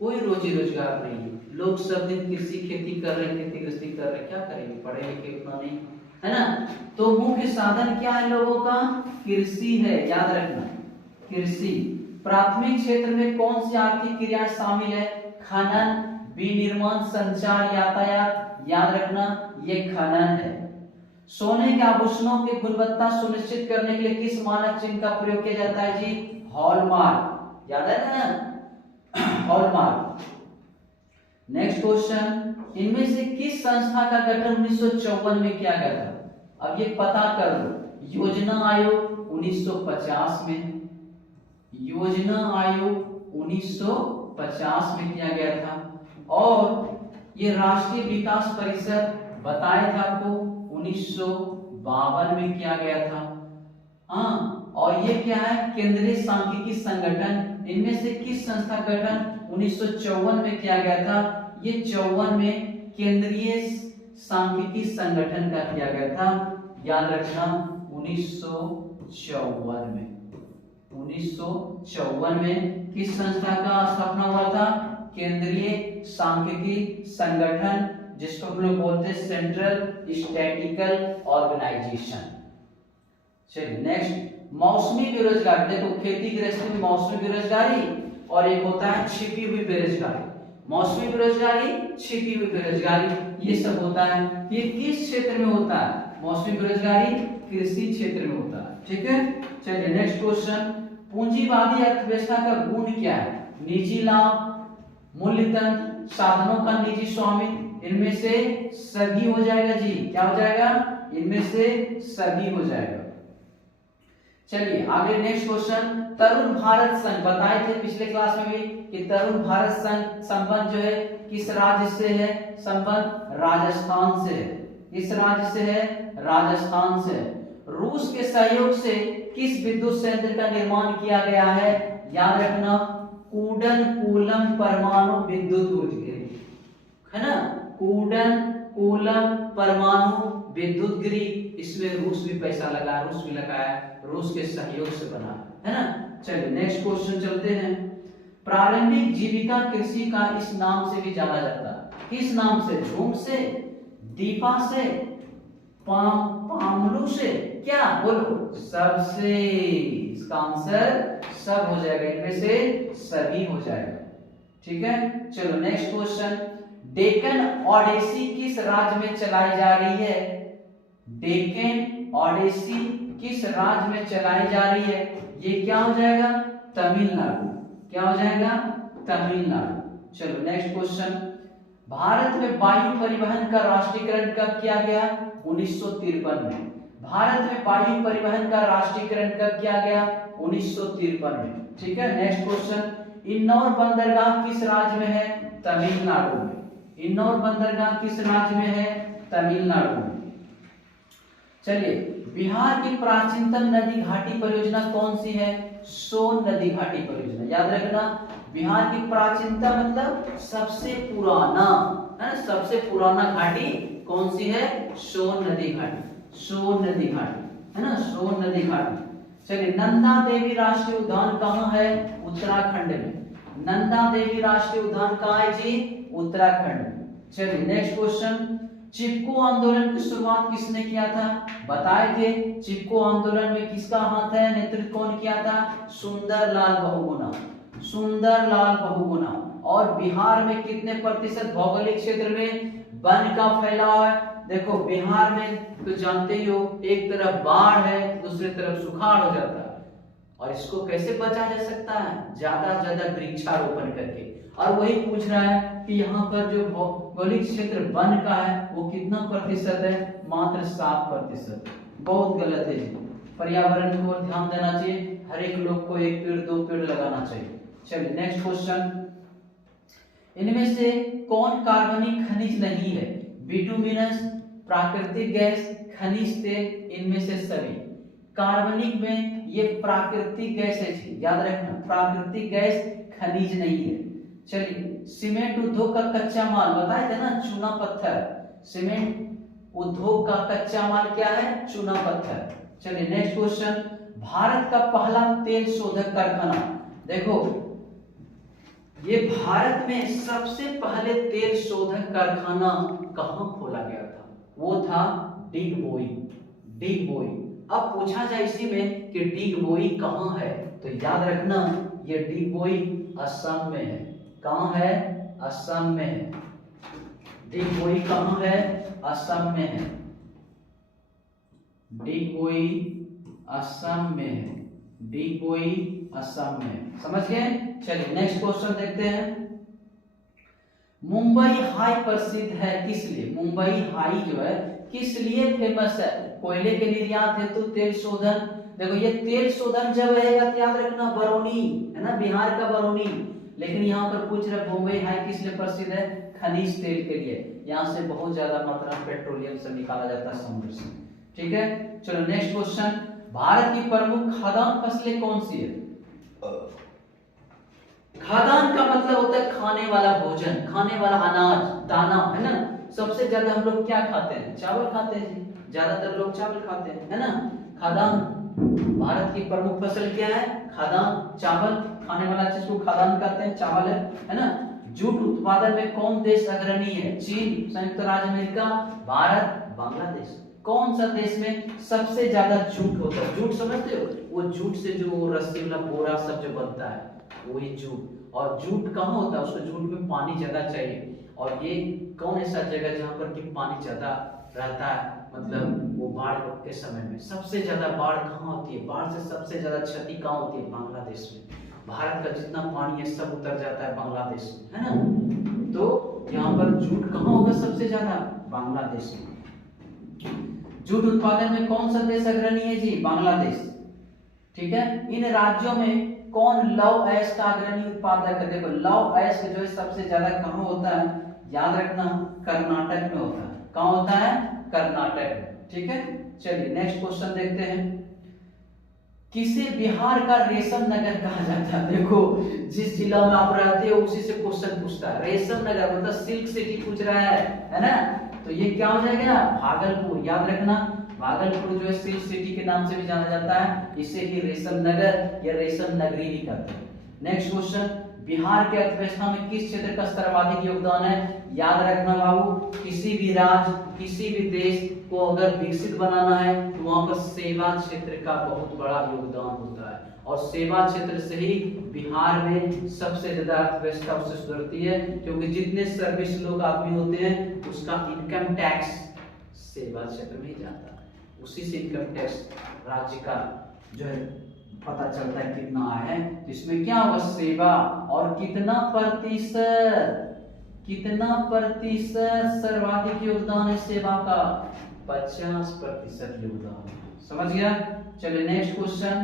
कोई रोजी रोजगार नहीं है। लोग सब दिन कृषि खेती कर रहे हैं, खेती गृहस्थी कर रहे हैं, क्या करेंगे? पढ़े लिखे उतना नहीं, है ना। तो मुख्य साधन क्या है लोगों का? कृषि है, याद रखना, कृषि। प्राथमिक क्षेत्र में कौन सी आर्थिक क्रियाएं शामिल है? खनन, विनिर्माण, संचार, यातायात। याद रखना ये खनन है। सोने के आभूषणों की गुणवत्ता सुनिश्चित करने के लिए किस मानक चिन्ह का प्रयोग किया जाता है जी? हॉलमार्क। याद है ना, हॉलमार्क। नेक्स्ट क्वेश्चन, इनमें से किस संस्था का गठन 1954 में किया गया था? अब ये पता कर लो। योजना आयोग 1950 में, योजना आयोग 1950 में किया गया था। और ये राष्ट्रीय विकास परिषद बताया था आपको 1952 में किया गया था। हाँ, और ये क्या है? केंद्रीय सांख्यिकी संगठन। इनमें से किस संस्था का गठन 1954 में किया गया था? ये 54 में केंद्रीय सांख्यिकी संगठन का किया गया था। याद रखना 1954 में, 1954 में किस संस्था का स्थापना हुआ था? केंद्रीय सांख्यिकी संगठन, जिसको हम लोग बोलते हैं सेंट्रल स्टैटिस्टिकल ऑर्गेनाइजेशन। चलिए नेक्स्ट, मौसमी बेरोजगारी। देखो खेती गृहस्थी में मौसमी बेरोजगारी और एक होता है छिपी हुई बेरोजगारी। मौसमी बेरोजगारी, छिपी हुई बेरोजगारी, ये सब होता है। ये किस क्षेत्र में होता है? मौसमी बेरोजगारी कृषि क्षेत्र में होता है। ठीक है, चलिए नेक्स्ट क्वेश्चन, पूंजीवादी अर्थव्यवस्था का गुण क्या है? निजी लाभ, मूल्य तंत्र, साधनों का निजी स्वामित्व, इनमें से सभी हो जाएगा जी। क्या हो जाएगा? इनमें से सभी हो जाएगा। चलिए आगे नेक्स्ट क्वेश्चन, तरुण भारत संघ, बताए थे पिछले क्लास में भी कि तरुण भारत संघ संबंध जो है किस राज्य से है? संबंध राजस्थान से है। किस राज्य से है? राजस्थान से। रूस के सहयोग से किस विद्युत संयंत्र का निर्माण किया गया है? याद रखना, कूडन-कूलम परमाणु विद्युत ऊर्जा, है ना, कूडन-कूलम परमाणु विद्युत गृह। इसमें रूस भी पैसा लगा, रूस भी लगाया, रूस के सहयोग से बना है ना। चलिए नेक्स्ट क्वेश्चन चलते हैं, प्रारंभिक जीविका कृषि का इस नाम से भी जाना जाता है। किस नाम से? झूम से, दीपा से, पामलू से, क्या बोलो? सबसे। इसका आंसर सब हो जाएगा, इनमें से सभी हो जाएगा। ठीक है, चलो नेक्स्ट क्वेश्चन, डेक्कन ओडिसी किस राज्य में चलाई जा रही है? डेक्कन ओडिसी किस राज्य में चलाई जा रही है? ये क्या हो जाएगा? तमिलनाडु। क्या हो जाएगा? तमिलनाडु। चलो नेक्स्ट क्वेश्चन, भारत में वायु परिवहन का राष्ट्रीयकरण कब किया गया? 1953 में। भारत में वायु परिवहन का राष्ट्रीयकरण कब किया गया? 1953 में। ठीक है, नेक्स्ट क्वेश्चन, इंदौर बंदरगाह किस राज्य में है? तमिलनाडु में। इंदौर बंदरगाह किस राज्य में है? तमिलनाडु में। चलिए, बिहार की प्राचीनतम नदी घाटी परियोजना कौन सी है? सोन नदी घाटी परियोजना। याद रखना, बिहार की प्राचीनतम मतलब सबसे पुराना, है ना, सबसे पुराना घाटी कौन सी है? सोन नदी घाटी। सोन नदी घाटी, है ना, सोन नदी घाटी। चलिए, नंदा देवी राष्ट्रीय उद्यान कहाँ है? उत्तराखंड में। नंदा देवी राष्ट्रीय उद्यान कहाँ है जी? उत्तराखंड में। चलिए नेक्स्ट क्वेश्चन, चिपको आंदोलन की शुरुआत किसने किया था? बताए थे चिपको आंदोलन में किसका हाथ है? नेतृत्व कौन किया था? सुंदरलाल बहुगुणा। सुंदरलाल बहुगुणा। और बिहार में कितने प्रतिशत भौगोलिक क्षेत्र में वन का फैलाव है? देखो बिहार में तो जानते ही हो, एक तरफ बाढ़ है, दूसरी तरफ सुखाड़ हो जाता है, और इसको कैसे बचा जा सकता है? ज्यादा से ज्यादा वृक्षारोपण करके। और वही पूछ रहा है कि यहाँ पर जो भौगोलिक क्षेत्र वन का है वो कितना प्रतिशत है? मात्र 7%। बहुत गलत है जी। पर्यावरण को ध्यान देना चाहिए, हर एक लोग को 1 पेड़ 2 पेड़ लगाना चाहिए। चलिए नेक्स्ट क्वेश्चन, इनमें से कौन कार्बनिक खनिज नहीं है? बिटुमिनस, प्राकृतिक गैस, खनिज तेल, इनमें से सभी। कार्बनिक में ये प्राकृतिक गैस है जी, याद रखना, प्राकृतिक गैस खनिज नहीं है। चलिए, सीमेंट उद्योग का कच्चा माल बताए थे ना, चूना पत्थर। सीमेंट उद्योग का कच्चा माल क्या है? चूना पत्थर। चलिए नेक्स्ट क्वेश्चन, भारत का पहला तेल शोधक कारखाना, देखो ये भारत में सबसे पहले तेल शोधक कारखाना कहां खोला गया था? वो था डिगबोई। डिगबोई। अब पूछा जाए इसी में कि डिगबोई कहां है, तो याद रखना ये डिगबोई असम में है। कहां है? असम में है। डिगबोई कहां है? असम में है। डिगबोई असम में है। डिगबोई असम में, समझ गए? चलिए नेक्स्ट क्वेश्चन देखते हैं, मुंबई हाई प्रसिद्ध है किस लिए? मुंबई हाई जो है किस लिए फेमस है? कोयले के निर्यात हेतु, तेल शोधन। देखो ये तेल शोधन जब रहेगा तो याद रखना बरौनी, है ना, बिहार का बरौनी। लेकिन यहाँ पर पूछ रहे मुंबई हाई किस लिए प्रसिद्ध है? खनिज तेल के लिए। यहाँ से बहुत ज्यादा मात्रा में पेट्रोलियम से निकाला जाता है समुद्र से। ठीक है, चलो नेक्स्ट क्वेश्चन, भारत की प्रमुख खाद्यान्न फसलें कौन सी है? खाद्यान्न का मतलब होता है खाने वाला भोजन, खाने वाला अनाज, दाना, है ना। सबसे ज्यादा हम लोग क्या खाते हैं? चावल खाते हैं जी, ज्यादातर लोग चावल खाते हैं, है ना। खाद्यान्न, भारत की प्रमुख फसल क्या है? खाद्यान्न, चावल, खाने वाला चीज को खाद्यान्न कहते हैं, चावल है ना। जूट उत्पादन में कौन देश अग्रणी है? चीन, संयुक्त राज्य अमेरिका, भारत, बांग्लादेश। कौन सा देश में सबसे ज्यादा जूट होता है? जूट समझते हो? वो जूट से जो रस्सी वाला बोरा सब जो बनता है वही जूट। और जूट कहाँ होता है? उसको जूट में पानी ज्यादा चाहिए, और ये कौन ऐसा जगह जहाँ पर कि पानी ज्यादा रहता है, मतलब वो बाढ़ के समय में सबसे ज्यादा बाढ़ कहाँ होती है, बाढ़ से सबसे ज्यादा क्षति कहाँ होती है, बांग्लादेश में। भारत का जितना पानी है सब उतर जाता है बांग्लादेश में, है ना। तो यहाँ पर जूट कहाँ होगा सबसे ज्यादा, बांग्लादेश में। जूट उत्पादन में कौन सा देश अग्रणी है जी, बांग्लादेश। ठीक है, इन राज्यों में कौन लौह अयस्क का अग्रणी उत्पादक है। देखो लौह अयस्क जो है सबसे ज्यादा कहाँ होता है, याद रखना कर्नाटक में होता है। कहाँ होता है, कर्नाटक में। ठीक है, चलिए नेक्स्ट क्वेश्चन देखते हैं। किसे बिहार का रेशम नगर कहा जाता है। देखो जिस जिला में आप रहते हो उसी से क्वेश्चन पूछता है। रेशम नगर मतलब सिल्क सिटी पूछ रहा है ना। तो ये क्या हो जाएगा, भागलपुर। याद रखना भागलपुर जो है सिल्क सिटी के नाम से भी जाना जाता है, इसे ही रेशम नगर या रेशम नगरी भी कहते हैं। नेक्स्ट क्वेश्चन, बिहार के अर्थव्यवस्था में किस क्षेत्र का सर्वाधिक योगदान है। याद रखना बाबू, किसी भी राज्य किसी भी देश को अगर विकसित बनाना है तो वहां पर सेवा क्षेत्र का बहुत बड़ा योगदान होता है, और सेवा क्षेत्र से ही बिहार में सबसे ज्यादा अर्थव्यवस्था उससे सुधरती है, क्योंकि जितने सर्विस लोग आदमी होते हैं उसका इनकम टैक्स सेवा क्षेत्र में ही जाता है। उसी से इनकम टैक्स राज्य का जो है पता चलता है कितना है। इसमें क्या होगा, सेवा। और कितना प्रतिशत सर्वाधिक योगदान है सेवा का, 50% योगदान। समझ गया। चलिए नेक्स्ट क्वेश्चन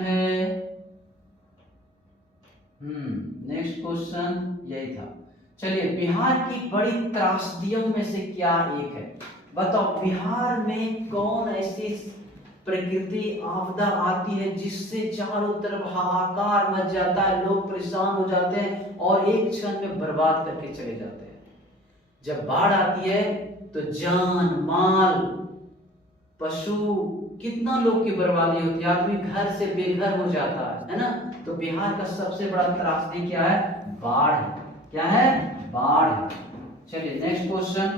है नेक्स्ट क्वेश्चन यही था। चलिए, बिहार की बड़ी त्रासदियों में से क्या एक है, बताओ। बिहार में कौन ऐसी प्रकृति आपदा आती है जिससे चारों तरफ हाहाकार मच जाता है, लोग परेशान हो जाते हैं और एक क्षण में बर्बाद करके चले जाते हैं। जब बाढ़ आती है तो जान माल पशु कितना लोग की बर्बादी होती है, आदमी घर से बेघर हो जाता है ना। तो बिहार का सबसे बड़ा त्रासदी क्या है, बाढ़ है। क्या है, बाढ़ है। चलिए नेक्स्ट क्वेश्चन,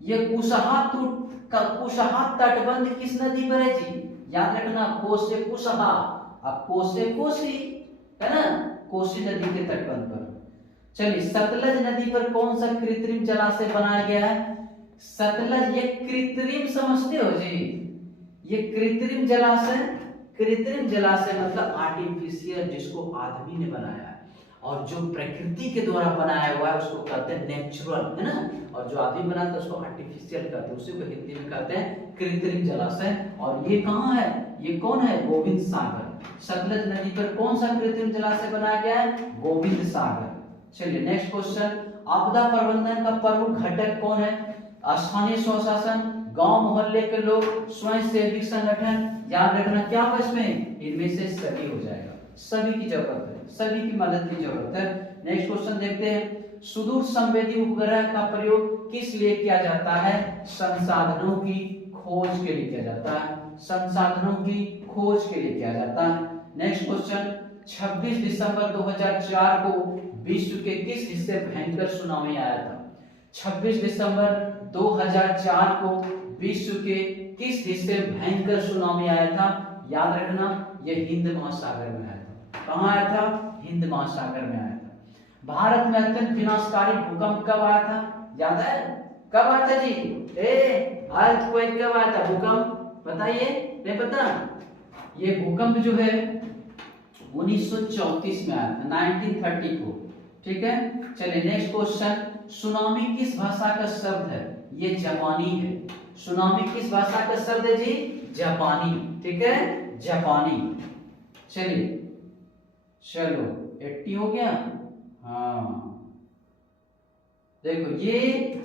ये कुशहा तटबंध किस नदी पर है जी। याद रखना, कोसे कुशहा, अब कोसे कोसी है ना, कोसी नदी के तटबंध पर। चलिए, सतलज नदी पर कौन सा कृत्रिम जलाशय बनाया गया है। सतलज, ये कृत्रिम समझते हो जी, ये कृत्रिम जलाशय मतलब आर्टिफिशियल, जिसको आदमी ने बनाया है, और जो प्रकृति के द्वारा बनाया हुआ है उसको कहते हैं नेचुरल, है ना। और जो आदमी बनाता है उसको आर्टिफिशियल कहते हैं, उसी को हिंदी में कहते हैं कृत्रिम जलाशय। और ये कहाँ है, ये कौन है, गोविंद सागर। सतलज नदी पर कौन सा कृत्रिम जलाशय बनाया गया है, गोविंद सागर। चलिए नेक्स्ट क्वेश्चन, आपदा प्रबंधन का प्रमुख घटक कौन है। स्थानीय स्वशासन, गांव मोहल्ले के लोग, स्वयं सेवी संगठन। याद रखना क्या होगा इसमें, इनमें से सभी हो जाएगा, सभी की जरूरत है, सभी की मदद की जरूरत है। नेक्स्ट क्वेश्चन देखते हैं, सुदूर संवेदी उपग्रह का प्रयोग किस लिए किया जाता है। संसाधनों की खोज के लिए किया जाता है, संसाधनों की खोज के लिए किया जाता है। नेक्स्ट क्वेश्चन, 26 दिसंबर 2004 को विश्व के किस हिस्से भयंकर सुनामी आया था। 26 दिसंबर 2004 को विश्व के किस हिस्से भयंकर सुनामी आया था। याद रखना, यह हिंद महासागर में आया था। कहाँ आया था, हिंद महासागर में आया था। भारत में अत्यंत विनाशकारी भूकंप कब आया था, याद है, कब आया था जी, अर्थक्वेक कब आया था, भूकंप बताइए, नहीं पता। ये भूकंप जो है 1934 में आया था, 1934। ठीक है, चलिए नेक्स्ट क्वेश्चन, सुनामी किस भाषा का शब्द है। ये जापानी है। सुनामी किस भाषा का शब्द है जी, जापानी। ठीक है, जापानी। चलिए चलो 80 हो गया। हाँ देखो ये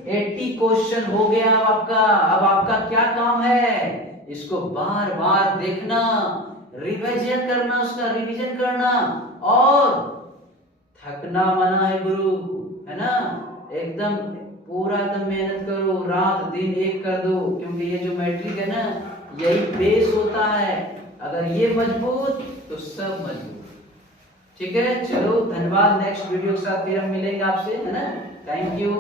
80 क्वेश्चन हो गया आपका। अब आपका क्या काम है, इसको बार बार देखना, रिवीजन करना, उसका रिवीजन करना, और थकना मना है गुरु, है ना। एकदम पूरा एकदम मेहनत करो, रात दिन एक कर दो, क्योंकि ये जो मैट्रिक है ना, यही बेस होता है। अगर ये मजबूत तो सब मजबूत। ठीक है, चलो धन्यवाद। नेक्स्ट वीडियो के साथ फिर हम मिलेंगे आपसे, है ना। Thank you.